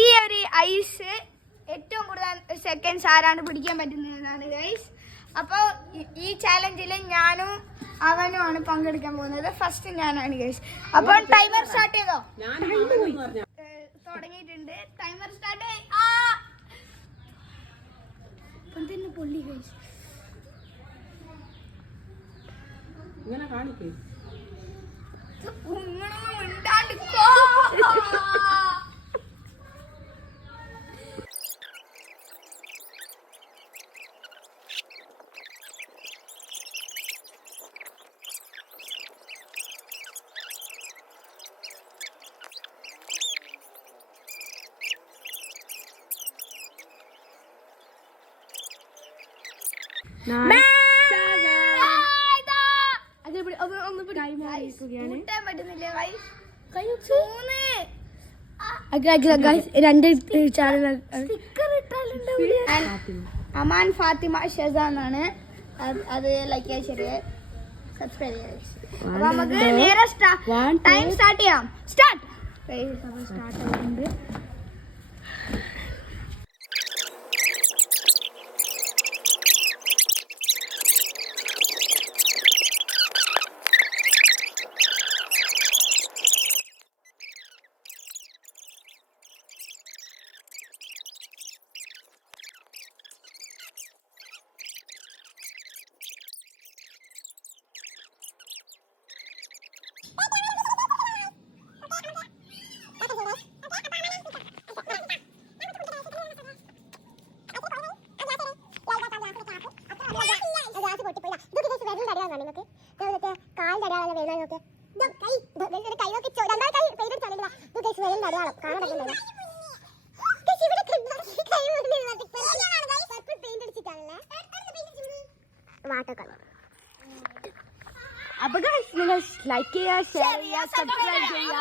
ഈ ഒരു ഐസ് ഏറ്റവും കൂടുതൽ സെക്കൻഡ്സ് ആരാണ് പിടിക്കാൻ പറ്റുന്നതെന്നാണ് ഗൈസ്. അപ്പോൾ ഈ ചാലഞ്ചിൽ ഞാനും അവനുമാണ് പങ്കെടുക്കാൻ പോകുന്നത്. ഫസ്റ്റ് ഞാനാണ് ഗൈസ്. അപ്പോൾ ടൈമർ സ്റ്റാർട്ട് ചെയ്തോ? തുടങ്ങിയിട്ടുണ്ട്. ടൈമർ സ്റ്റാർട്ട് ആയി. പൊള്ളി ഗൈസ്. ഇങ്ങനെ കാണിക്കേ അമാൻ ഫാത്തിമ ഷെസ എന്നാണ്. അത് ലൈക്ക് ചെയ്യാൻ ശരിയെ സബ്സ്ക്രൈബ് ചെയ്യാം. അപ്പൊ നമുക്ക് നേരെ ടൈം സ്റ്റാർട്ട് ചെയ്യാം. സ്റ്റാർട്ട് ആവുന്നുണ്ട്. അപ്പൊ നിങ്ങൾ ലൈക്ക് ചെയ്യുക, ഷെയർ ചെയ്യുക, സബ്സ്ക്രൈബ് ചെയ്യുക.